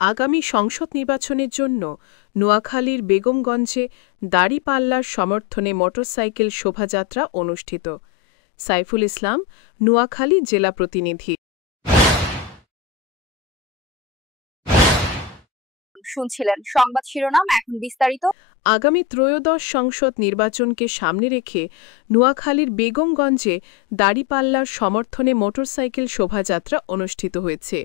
আগামী সংসদ নির্বাচনের জন্য নোয়াখালীর বেগমগঞ্জে দাঁড়িপাল্লার সমর্থনে মোটরসাইকেল শোভাযাত্রা অনুষ্ঠিত। সাইফুল ইসলাম, নোয়াখালী জেলা প্রতিনিধি। শুনছিলেন সংবাদ শিরোনাম, এখন বিস্তারিত। আগামী ত্রয়োদশ সংসদ নির্বাচনকে সামনে রেখে নোয়াখালীর বেগমগঞ্জে দাঁড়িপাল্লার সমর্থনে মোটরসাইকেল শোভাযাত্রা অনুষ্ঠিত হয়েছে।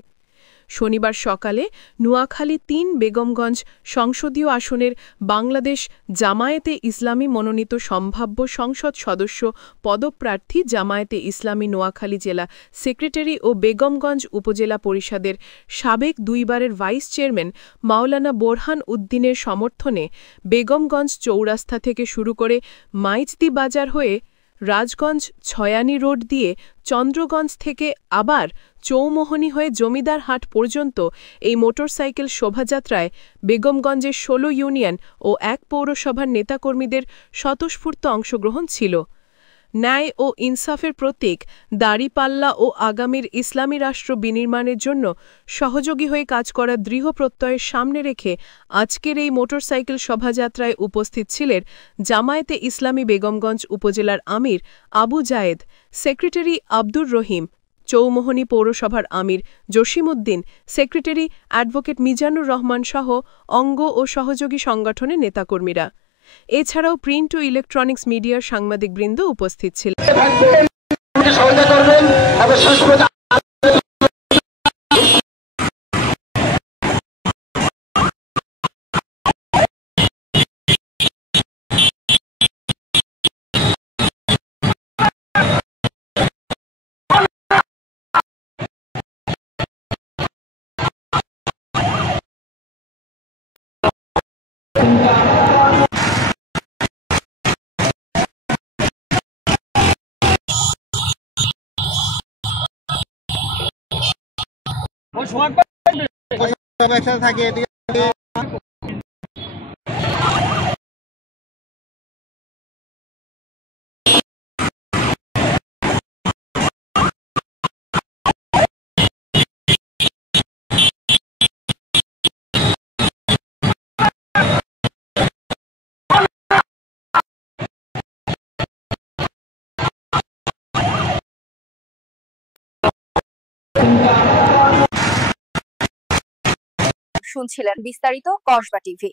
শনিবার সকালে নোয়াখালী ৩ বেগমগঞ্জ সংসদীয় আসনের বাংলাদেশ জামায়াতে ইসলামী মনোনীত সম্ভাব্য সংসদ সদস্য পদপ্রার্থী জামায়াতে ইসলামী নোয়াখালী জেলা সেক্রেটারি ও বেগমগঞ্জ উপজেলা পরিষদের সাবেক দুইবারের ভাইস চেয়ারম্যান মাওলানা বোরহান উদ্দিনের সমর্থনে বেগমগঞ্জ চৌরাস্তা থেকে শুরু করে মাইজদি বাজার হয়ে রাজগঞ্জ ছয়ানী রোড দিয়ে চন্দ্রগঞ্জ থেকে আবার চৌমোহনী হয়ে জমিদার হাট পর্যন্ত এই মোটরসাইকেল শোভাযাত্রায় বেগমগঞ্জের ১৬ ইউনিয়ন ও ১ পৌরসভার নেতাকর্মীদের স্বতঃস্ফূর্ত অংশগ্রহণ ছিল। ন্যায় ও ইনসাফের প্রতীক দাঁড়িপাল্লা ও আগামীর ইসলামী রাষ্ট্র বিনির্মাণের জন্য সহযোগী হয়ে কাজ করার দৃঢ় প্রত্যয়ের সামনে রেখে আজকের এই মোটরসাইকেল শোভাযাত্রায় উপস্থিত ছিলেন জামায়াতে ইসলামী বেগমগঞ্জ উপজেলার আমির আবু জায়েদ, সেক্রেটারি আব্দুর রহিম, চৌমোহনী পৌরসভার আমির জসিমউদ্দিন, সেক্রেটারি অ্যাডভোকেট মিজানুর রহমান সহ অঙ্গ ও সহযোগী সংগঠনের নেতাকর্মীরা। এছাড়াও প্রিন্ট ও ইলেকট্রনিক্স মিডিয়ার সাংবাদিকবৃন্দ উপস্থিত ছিলেন। শুনছিলেন বিস্তারিত কসবা টিভি।